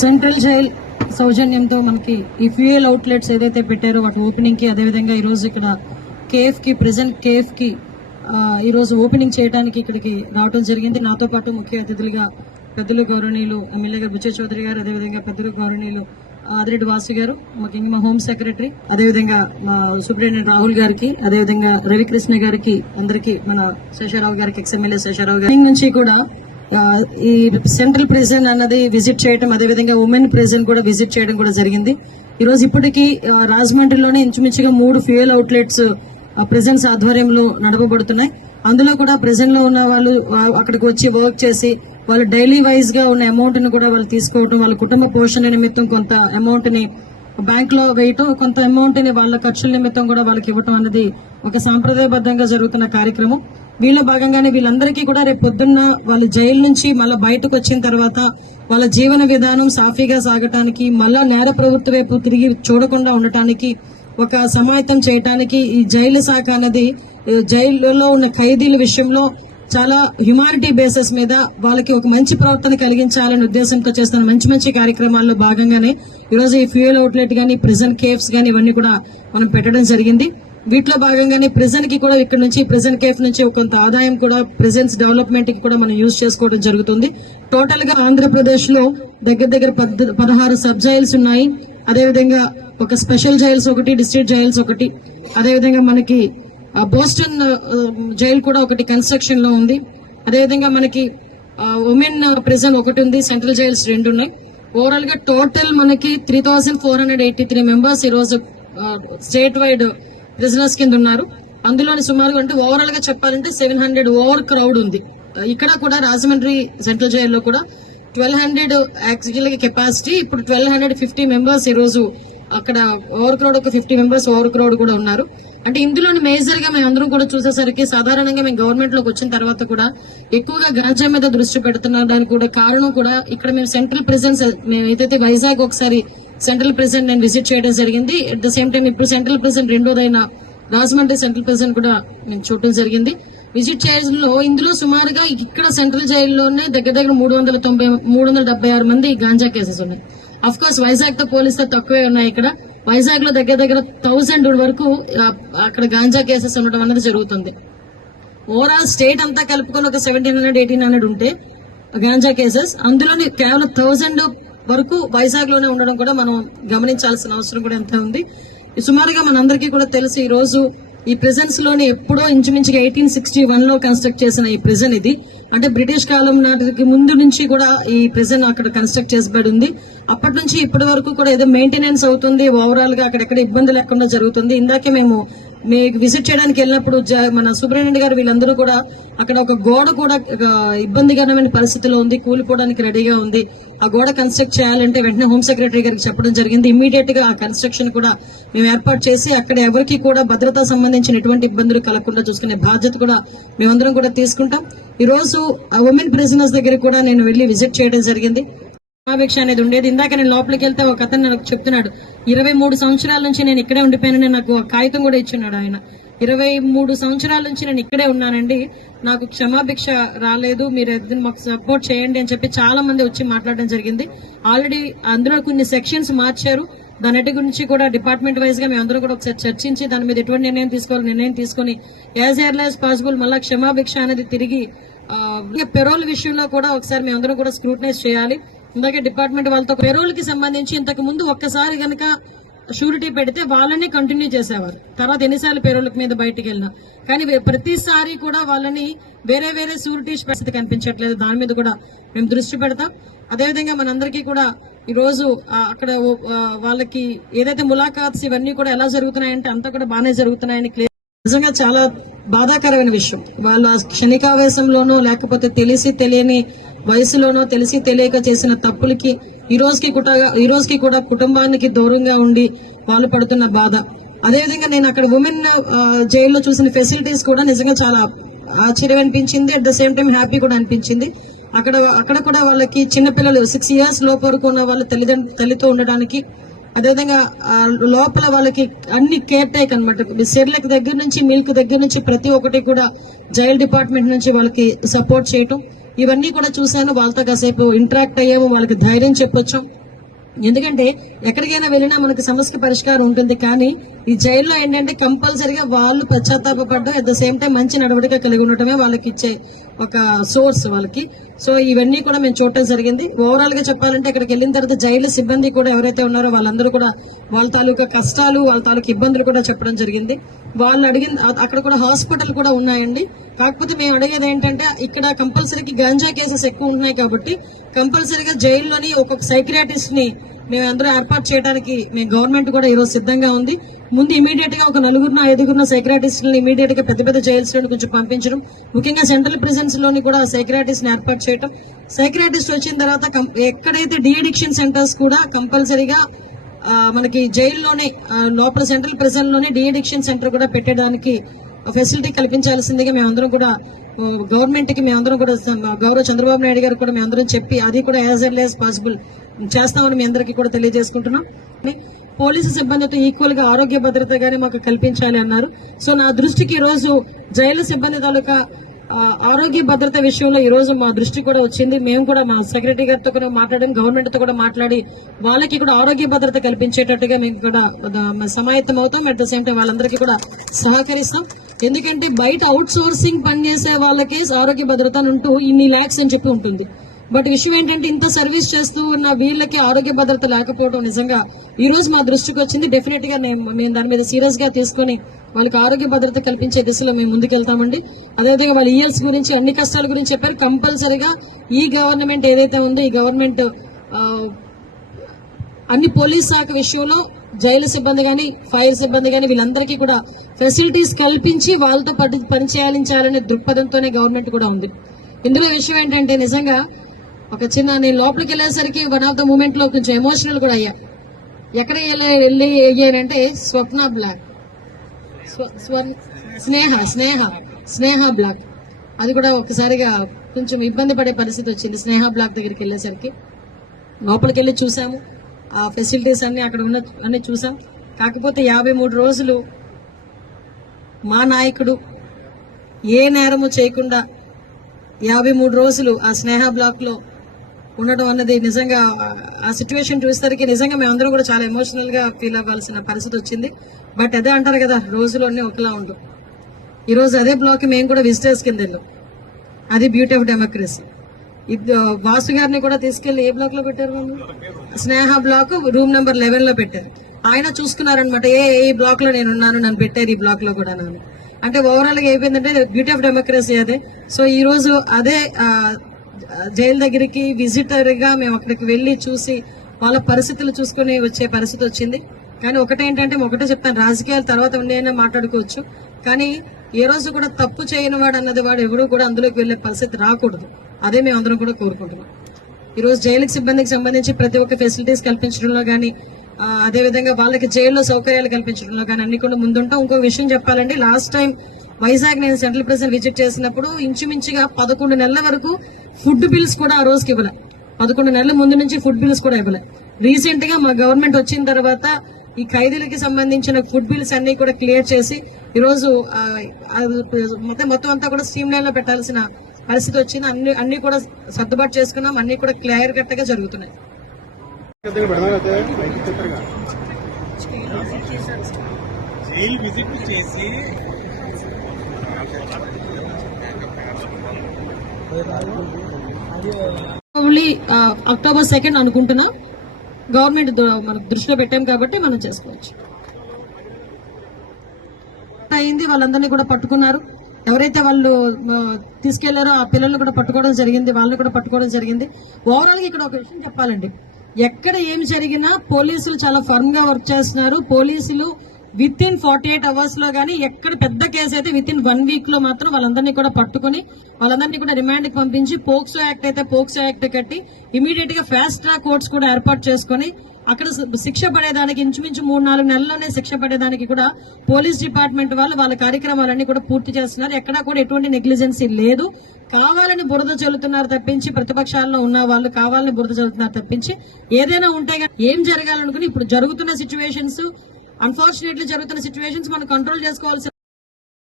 Central jail సౌజన్యంతో మనకి ఈ ఫ్యూయల్ అవుట్లెట్స్ ఏదైతే పెట్టారో వాటి ఓపెనింగ్కి, అదేవిధంగా ఈరోజు ఇక్కడ కేఎఫ్కి ప్రెజెంట్ కేఎఫ్కి ఈరోజు ఓపెనింగ్ చేయడానికి ఇక్కడికి రావడం జరిగింది. నాతో పాటు ముఖ్య అతిథులుగా పెద్దలు గౌరవనీయులు ఎమ్మెల్యే గారు బుచ్చ చౌదరి గారు, అదేవిధంగా పెద్దలు గౌరవనీయులు ఆదిరెడ్డి వాసు గారు, ముఖ్యంగా మా హోమ్ సెక్రటరీ, అదేవిధంగా మా సూపరింటెండెంట్ రాహుల్ గారికి, అదేవిధంగా రవికృష్ణ గారికి, అందరికీ మన శేషారావు గారికి, ఎక్స్ఎమ్మెల్యే శేషారావు గారి నుంచి కూడా ఈ సెంట్రల్ ప్రిజన్ అన్నది విజిట్ చేయడం, అదేవిధంగా ఉమెన్ ప్రిజన్ కూడా విజిట్ చేయడం కూడా జరిగింది. ఈ రోజు ఇప్పటికీ రాజమండ్రిలోనే ఇంచుమించుగా 3 ఫ్యూయల్ అవుట్లెట్స్ ప్రిజన్స్ ఆధ్వర్యంలో నడపబడుతున్నాయి. అందులో కూడా ప్రిజన్ లో ఉన్న వాళ్ళు అక్కడికి వచ్చి వర్క్ చేసి వాళ్ళు డైలీ వైజ్ గా ఉన్న అమౌంట్ ని కూడా వాళ్ళు తీసుకోవటం, వాళ్ళ కుటుంబ పోషణ నిమిత్తం కొంత అమౌంట్ ని బ్యాంక్ లో వేయటం, కొంత అమౌంట్ ని వాళ్ళ ఖర్చుల నిమిత్తం కూడా వాళ్ళకి ఇవ్వటం అనేది ఒక సాంప్రదాయబద్ధంగా జరుగుతున్న కార్యక్రమం. వీళ్ళ భాగంగానే వీళ్ళందరికీ కూడా రేపు పొద్దున్న వాళ్ళు జైలు నుంచి మళ్ళీ బయటకు వచ్చిన తర్వాత వాళ్ళ జీవన విధానం సాఫీగా సాగటానికి, మళ్ళా నేర ప్రవృత్తి వైపు తిరిగి చూడకుండా ఉండటానికి, ఒక సమాయత్తం చేయటానికి ఈ జైలు శాఖ అనేది జైలులో ఉన్న ఖైదీల విషయంలో చాలా హ్యుమానిటీ బేసిస్ మీద వాళ్ళకి ఒక మంచి ప్రవర్తన కలిగించాలనే ఉద్దేశంతో చేస్తున్న మంచి మంచి కార్యక్రమాల్లో భాగంగానే ఈరోజు ఈ ఫ్యూయల్ అవుట్లెట్ గానీ, ప్రిజన్ కేఫ్స్ గానీ ఇవన్నీ కూడా మనం పెట్టడం జరిగింది. వీటిలో భాగంగానే ప్రిజన్ కి కూడా ఇక్కడ నుంచి ప్రిజన్ కేఫ్ నుంచి కొంత ఆదాయం కూడా ప్రిజన్స్ డెవలప్మెంట్ కి కూడా మనం యూజ్ చేసుకోవడం జరుగుతుంది. టోటల్ గా ఆంధ్రప్రదేశ్ లో దగ్గర 16 సబ్ జైల్స్ ఉన్నాయి. అదేవిధంగా ఒక స్పెషల్ జైల్స్ ఒకటి, డిస్ట్రిక్ట్ జైల్స్ ఒకటి, అదేవిధంగా మనకి బోస్టన్ జైల్ కూడా ఒకటి కన్స్ట్రక్షన్ లో ఉంది. అదేవిధంగా మనకి ఉమెన్ ప్రిజన్ ఒకటి ఉంది, సెంట్రల్ జైల్స్ 2 ఉన్నాయి. ఓవరాల్ గా టోటల్ మనకి 3483 మెంబర్స్ ఈ రోజు స్టేట్ వైడ్ ప్రిజనర్స్ కింద ఉన్నారు. అందులోని సుమారుగా అంటే ఓవరాల్ గా చెప్పాలంటే 700 ఓవర్ క్రౌడ్ ఉంది. ఇక్కడ కూడా రాజమండ్రి సెంట్రల్ జైల్లో కూడా 1200 యాక్చువల్ కెపాసిటీ, ఇప్పుడు 1250 మెంబర్స్ ఈ రోజు అక్కడ ఓవర్ క్రౌడ్, ఒక 50 మెంబర్స్ ఓవర్ క్రౌడ్ కూడా ఉన్నారు. అంటే ఇందులోని మేజర్ గా మేము అందరం కూడా చూసేసరికి సాధారణంగా మేము గవర్నమెంట్ లోకి వచ్చిన తర్వాత కూడా ఎక్కువగా గాంజా మీద దృష్టి పెడుతున్న దానికి కూడా కారణం కూడా ఇక్కడ మేము సెంట్రల్ ప్రిజన్స్, మేము ఏదైతే వైజాగ్ ఒకసారి సెంట్రల్ ప్రిజన్ నేను విజిట్ చేయడం జరిగింది. అట్ ద సేమ్ టైం ఇప్పుడు సెంట్రల్ ప్రిజన్ రెండోదైన రాజమండ్రి సెంట్రల్ ప్రిజన్ కూడా మేము చూడటం జరిగింది. విజిట్ చేయడంలో ఇందులో సుమారుగా ఇక్కడ సెంట్రల్ జైల్లోనే దగ్గర 376 మంది గాంజా కేసెస్ ఉన్నాయి. అఫ్ కోర్స్ వైజాగ్ తో పోలిస్తే తక్కువే ఉన్నాయి. ఇక్కడ వైజాగ్ లో దగ్గర 1000 వరకు అక్కడ గాంజా కేసెస్ ఉండడం అనేది జరుగుతుంది. ఓవరాల్ స్టేట్ అంతా కలుపుకొని ఒక 1700-1800 ఉంటే గాంజా కేసెస్, అందులోని కేవలం 1000 వరకు వైజాగ్ లోనే ఉండడం కూడా మనం గమనించాల్సిన అవసరం కూడా ఎంత ఉంది. సుమారుగా మనందరికీ కూడా తెలుసు, ఈ రోజు ఈ ప్రిజన్స్ లోని ఎప్పుడో ఇంచుమించుగా 1861 లో కన్స్ట్రక్ట్ చేసిన ఈ ప్రిజన్ ఇది. అంటే బ్రిటిష్ కాలం నాటికి ముందు నుంచి కూడా ఈ ప్రిజన్ అక్కడ కన్స్ట్రక్ట్ చేసబడి ఉంది. అప్పటి నుంచి ఇప్పటి వరకు కూడా ఏదో మెయింటెనెన్స్ అవుతుంది, ఓవరాల్ గా అక్కడెక్కడ ఇబ్బంది లేకుండా జరుగుతుంది. ఇందాకే మేము మీకు విజిట్ చేయడానికి వెళ్ళినప్పుడు మన సూపరింటెండెంట్ గారు వీళ్ళందరూ కూడా అక్కడ ఒక గోడ కూడా ఇబ్బందికరమైన పరిస్థితిలో ఉంది, కూలిపోవడానికి రెడీగా ఉంది. ఆ గోడ కన్స్ట్రక్ట్ చేయాలంటే వెంటనే హోమ్ సెక్రటరీ గారికి చెప్పడం జరిగింది. ఇమ్మీడియట్ గా ఆ కన్స్ట్రక్షన్ కూడా మేము ఏర్పాటు చేసి అక్కడ ఎవరికి కూడా భద్రతా సంబంధించిన ఎటువంటి ఇబ్బందులు కలగకుండా చూసుకునే బాధ్యత కూడా మేమందరం కూడా తీసుకుంటాం. ఈ రోజు ఉమెన్ ప్రిజనర్స్ దగ్గర కూడా నేను వెళ్లి విజిట్ చేయడం జరిగింది. సమావేక్ష అనేది ఉండేది. ఇందాక నేను లోపలికి వెళ్తే ఒక అతను నాకు చెప్తున్నాడు, 23 సంవత్సరాల నుంచి నేను ఇక్కడే ఉండిపోయానని నాకు కాగితం కూడా ఇచ్చున్నాడు ఆయన. 23 సంవత్సరాల నుంచి నేను ఇక్కడే ఉన్నానండి, నాకు క్షమాభిక్ష రాలేదు, మీరు మాకు సపోర్ట్ చేయండి అని చెప్పి చాలా మంది వచ్చి మాట్లాడడం జరిగింది. ఆల్రెడీ అందులో కొన్ని సెక్షన్స్ మార్చారు. దాని గురించి కూడా డిపార్ట్మెంట్ వైజ్ గా మేమందరం కూడా ఒకసారి చర్చించి దాని మీద ఎటువంటి నిర్ణయం తీసుకొని యాజ్ ఎర్లీ యాజ్ పాసిబుల్ మళ్ళా క్షమాభిక్ష అనేది తిరిగి పెరోల్ విషయంలో కూడా ఒకసారి మేమందరం కూడా స్క్రూటనైజ్ చేయాలి. ఇందాకే డిపార్ట్మెంట్ వాళ్ళతో పెరోల్ కి సంబంధించి ఇంతకు ముందు ఒక్కసారి గనక షూరిటీ పెడితే వాళ్ళని కంటిన్యూ చేసేవారు, తర్వాత ఎన్నిసార్లు పెరోల్ మీద బయటికి వెళ్ళినా. కానీ ప్రతిసారి కూడా వాళ్ళని వేరే షూరిటీ పరిస్థితి కనిపించట్లేదు. దాని మీద కూడా మేము దృష్టి పెడతాం. అదేవిధంగా మనందరికీ కూడా ఈ రోజు అక్కడ వాళ్ళకి ఏదైతే ములాఖాత్స్ ఇవన్నీ కూడా ఎలా జరుగుతున్నాయంటే అంతా కూడా బాగానే జరుగుతున్నాయని నిజంగా చాలా బాధాకరమైన విషయం. వాళ్ళు ఆ క్షణికావేశంలోనో లేకపోతే తెలిసి తెలియని వయసులోనో తెలిసి తెలియక చేసిన తప్పులకి ఈ రోజుకి కూడా కుటుంబానికి దూరంగా ఉండి వాళ్ళు పడుతున్న బాధ. అదేవిధంగా నేను అక్కడ ఉమెన్ జైల్లో చూసిన ఫెసిలిటీస్ కూడా నిజంగా చాలా ఆశ్చర్యం అనిపించింది. At the same time happy కూడా అనిపించింది. అక్కడ కూడా వాళ్ళకి చిన్నపిల్లలు 6 years లోపు వరకు ఉన్న వాళ్ళ తల్లితో ఉండడానికి, అదేవిధంగా లోపల వాళ్ళకి అన్ని కేర్ టేక్ అనమాట, సెర్లక్ దగ్గర నుంచి మిల్క్ దగ్గర నుంచి ప్రతి ఒక్కటి కూడా జైల్ డిపార్ట్మెంట్ నుంచి వాళ్ళకి సపోర్ట్ చేయటం, ఇవన్నీ కూడా చూశాను. వాళ్ళతో కాసేపు ఇంటరాక్ట్ అయ్యాము, వాళ్ళకి ధైర్యం చెప్పొచ్చాం. ఎందుకంటే ఎక్కడికైనా వెళ్ళినా మనకి సమస్య పరిష్కారం ఉంటుంది, కానీ ఈ జైల్లో ఏంటంటే కంపల్సరిగా వాళ్ళు పశ్చాత్తాపడడం, అట్ ద సేమ్ టైం మంచి నడవడిక కలిగి ఉండటమే వాళ్ళకి ఇచ్చే ఒక సోర్స్ వాళ్ళకి. సో ఇవన్నీ కూడా మేము చూడటం జరిగింది. ఓవరాల్ గా చెప్పాలంటే ఇక్కడికి వెళ్ళిన తర్వాత జైలు సిబ్బంది కూడా ఎవరైతే ఉన్నారో వాళ్ళందరూ కూడా వాళ్ళ తాలూకా కష్టాలు, వాళ్ళ తాలూకా ఇబ్బందులు కూడా చెప్పడం జరిగింది. వాళ్ళు అడిగిన అక్కడ కూడా హాస్పిటల్ కూడా ఉన్నాయండి. కాకపోతే మేము అడిగేది ఏంటంటే ఇక్కడ కంపల్సరీకి గంజా కేసెస్ ఎక్కువ ఉన్నాయి కాబట్టి కంపల్సరీగా జైల్లోని ఒక్కొక్క సైక్రియాటిస్ట్ ని మేము అందరూ ఏర్పాటు చేయడానికి మేము గవర్నమెంట్ కూడా ఈరోజు సిద్ధంగా ఉంది. ముందు ఇమీడియట్ గా ఒక 4-5 సైక్రియాటిస్టులను ఇమీడియట్ గా పెద్ద పెద్ద జైల్స్ లో కొంచెం పంపించడం, ముఖ్యంగా సెంట్రల్ ప్రిజన్స్ లోని కూడా సైక్రియాటిస్ట్ ని ఏర్పాటు చేయడం. సైక్రియాటిస్ట్ వచ్చిన తర్వాత ఎక్కడైతే డీఅడిక్షన్ సెంటర్స్ కూడా కంపల్సరీగా మనకి జైల్లోనే లోపల సెంట్రల్ ప్రిజన్ లోనే డీఅడిక్షన్ సెంటర్ కూడా పెట్టడానికి ఫెసిలిటీ కల్పించాల్సిందిగా మేమందరం కూడా గవర్నమెంట్ కి మేమందరం కూడా గౌరవ చంద్రబాబు నాయుడు గారు కూడా మేమందరం చెప్పి అది కూడా యాజ్ ఎర్లీ యాజ్ పాసిబుల్ చేస్తామని మీ అందరికీ కూడా తెలియజేసుకుంటున్నాం. పోలీసు సిబ్బందితో ఈక్వల్ గా ఆరోగ్య భద్రత గానీ మాకు కల్పించాలి అన్నారు. సో నా దృష్టికి ఈ రోజు జైలు సిబ్బంది తాలూకా ఆరోగ్య భద్రత విషయంలో ఈ రోజు మా దృష్టి కూడా వచ్చింది. మేము కూడా మా సెక్రటరీ గారితో కూడా మాట్లాడి గవర్నమెంట్ తో కూడా మాట్లాడి వాళ్ళకి కూడా ఆరోగ్య భద్రత కల్పించేటట్టుగా మేము కూడా సమాయత్తం అవుతాం. అట్ ద సేమ్ టైం వాళ్ళందరికీ కూడా సహకరిస్తాం. ఎందుకంటే బయట అవుట్ సోర్సింగ్ పనిచేసే వాళ్ళకి ఆరోగ్య భద్రత అంటూ ఇన్ని ల్యాక్స్ అని చెప్పి ఉంటుంది. బట్ విషయం ఏంటంటే ఇంత సర్వీస్ చేస్తూ ఉన్న వీళ్ళకి ఆరోగ్య భద్రత లేకపోవడం నిజంగా ఈ రోజు మా దృష్టికి వచ్చింది. డెఫినెట్ గా మేము దాని మీద సీరియస్ గా తీసుకుని వాళ్ళకి ఆరోగ్య భద్రత కల్పించే దిశలో మేము ముందుకెళ్తామండి. అదేవిధంగా వాళ్ళ ఈఎల్స్ గురించి అన్ని కష్టాల గురించి చెప్పారు. కంపల్సరీగా ఈ గవర్నమెంట్ ఏదైతే ఉందో ఈ గవర్నమెంట్ అన్ని పోలీస్ శాఖ విషయంలో జైలు సిబ్బంది గానీ ఫైర్ సిబ్బంది గానీ వీళ్ళందరికీ కూడా ఫెసిలిటీస్ కల్పించి వాళ్ళతో పనిచేయాలనే దృక్పథంతోనే గవర్నమెంట్ కూడా ఉంది. ఇందులో విషయం ఏంటంటే నిజంగా ఒక నేను లోపలికి వెళ్ళేసరికి వన్ ఆఫ్ ద మూమెంట్ లో కొంచెం ఎమోషనల్ కూడా అయ్యా. ఎక్కడ వెళ్ళి అయ్యానంటే స్వప్న బ్లాక్, స్నేహ బ్లాక్, అది కూడా ఒకసారిగా కొంచెం ఇబ్బంది పడే పరిస్థితి వచ్చింది. స్నేహ బ్లాక్ దగ్గరికి వెళ్ళేసరికి లోపలికి వెళ్ళి చూసాము, ఆ ఫెసిలిటీస్ అన్ని అక్కడ అన్ని చూసాం. కాకపోతే 53 రోజులు మా నాయకుడు ఏ నేరము చేయకుండా 53 రోజులు ఆ స్నేహ బ్లాక్ లో ఉండడం అన్నది నిజంగా ఆ సిచ్యువేషన్ చూసేసరికి నిజంగా మేమందరం కూడా చాలా ఎమోషనల్ గా ఫీల్ అవ్వాల్సిన పరిస్థితి వచ్చింది. బట్ అదే అంటారు కదా, రోజులు అన్నీ ఒకలా ఉండవు. ఈ రోజు అదే బ్లాక్ మేము కూడా విజిటర్స్ కింద వెళ్ళాం. అది బ్యూటీ ఆఫ్ డెమోక్రసీ. వాసు గారిని కూడా తీసుకెళ్లి ఏ బ్లాక్ లో పెట్టారు, స్నేహ బ్లాక్ రూమ్ నెంబర్ 11 లో పెట్టారు. ఆయన చూసుకున్నారనమాట, ఏ బ్లాక్ లో నేను ఉన్నాను, నన్ను పెట్టారు ఈ బ్లాక్ లో కూడా నన్ను. అంటే ఓవరాల్ గా అయిపోయిందంటే బ్యూటీ ఆఫ్ డెమోక్రసీ అదే. సో ఈ రోజు అదే జైలు దగ్గరికి విజిటర్ గా మేము అక్కడికి వెళ్లి చూసి వాళ్ళ పరిస్థితులు చూసుకుని వచ్చే పరిస్థితి వచ్చింది. కానీ ఒకటేంటంటే ఒకటే చెప్తాను, రాజకీయాలు తర్వాత ఉండేనా మాట్లాడుకోవచ్చు, కానీ ఏ రోజు కూడా తప్పు చేయని వాడు అన్నది వాడు ఎవరు కూడా అందులోకి వెళ్లే పరిస్థితి రాకూడదు. అదే మేము అందరం కూడా కోరుకుంటున్నాం. ఈ రోజు జైలుకి సిబ్బందికి సంబంధించి ప్రతి ఒక్క ఫెసిలిటీస్ కల్పించడంలో గానీ అదేవిధంగా వాళ్ళకి జైల్లో సౌకర్యాలు కల్పించడంలో కానీ అన్ని కూడా ముందుంటాం. ఇంకో విషయం చెప్పాలంటే లాస్ట్ టైం వైజాగ్ నేను సెంట్రల్ ప్రిజన్ విజిట్ చేసినప్పుడు ఇంచుమించుగా 11 నెలల వరకు ఫుడ్ బిల్స్ కూడా ఆ రోజుకి ఇవ్వలే. 11 నెలల ముందు నుంచి ఫుడ్ బిల్స్ కూడా ఇవ్వలే. రీసెంట్ గా మా గవర్నమెంట్ వచ్చిన తర్వాత ఈ ఖైదీలకి సంబంధించిన ఫుడ్ బిల్స్ అన్ని కూడా క్లియర్ చేసి ఈరోజు మొత్తం అంతా కూడా స్ట్రీమ్ లైన్ లో పెట్టాల్సిన పరిస్థితి వచ్చింది. అన్ని కూడా సర్దుబాటు చేసుకున్నాం, అన్ని కూడా క్లియర్ కట్ గా జరుగుతున్నాయి. జైలు విజిట్ చేసి అక్టోబర్ 2 అనుకుంటున్నాం. గవర్నమెంట్ మనకు దృష్టిలో పెట్టాం కాబట్టి మనం చేసుకోవచ్చు. అయింది, వాళ్ళందరినీ కూడా పట్టుకున్నారు. ఎవరైతే వాళ్ళు తీసుకెళ్లారో ఆ పిల్లల్ని కూడా పట్టుకోవడం జరిగింది, వాళ్ళని కూడా పట్టుకోవడం జరిగింది. ఓవరాల్ గా ఇక్కడ ఒక విషయం చెప్పాలండి, ఎక్కడ ఏం జరిగినా పోలీసులు చాలా ఫర్మ్ గా వర్క్ చేస్తున్నారు. పోలీసులు విత్ ఇన్ 48 అవర్స్ లో గానీ ఎక్కడ పెద్ద కేసు అయితే విత్ ఇన్ 1 వీక్ లో మాత్రం వాళ్ళందరినీ కూడా పట్టుకుని వాళ్ళందరినీ కూడా రిమాండ్ కి పంపించి పోక్సో యాక్ట్ అయితే పోక్సో యాక్ట్ కట్టి ఇమీడియట్ గా ఫాస్ట్ ట్రాక్ కోర్ట్స్ కూడా ఏర్పాటు చేసుకుని అక్కడ శిక్ష పడేదానికి ఇంచుమించు 3-4 నెలల్లోనే శిక్ష పడేదానికి కూడా పోలీస్ డిపార్ట్మెంట్ వాళ్ళు వాళ్ళ కార్యక్రమాలన్నీ కూడా పూర్తి చేస్తున్నారు. ఎక్కడా కూడా ఎటువంటి నెగ్లిజెన్సీ లేదు. కావాలని బురద చల్లుతున్నారు తప్పించి, ప్రతిపక్షాల్లో ఉన్న వాళ్ళు కావాలని బురద చల్లుతున్నారు తప్పించి ఏదైనా ఉంటే ఏం జరగాలనుకుని ఇప్పుడు జరుగుతున్న సిచ్యువేషన్స్, అన్ఫార్చునేట్లీ జరుగుతున్న సిచ్యువేషన్స్ మనం కంట్రోల్ చేసుకోవాల్సిన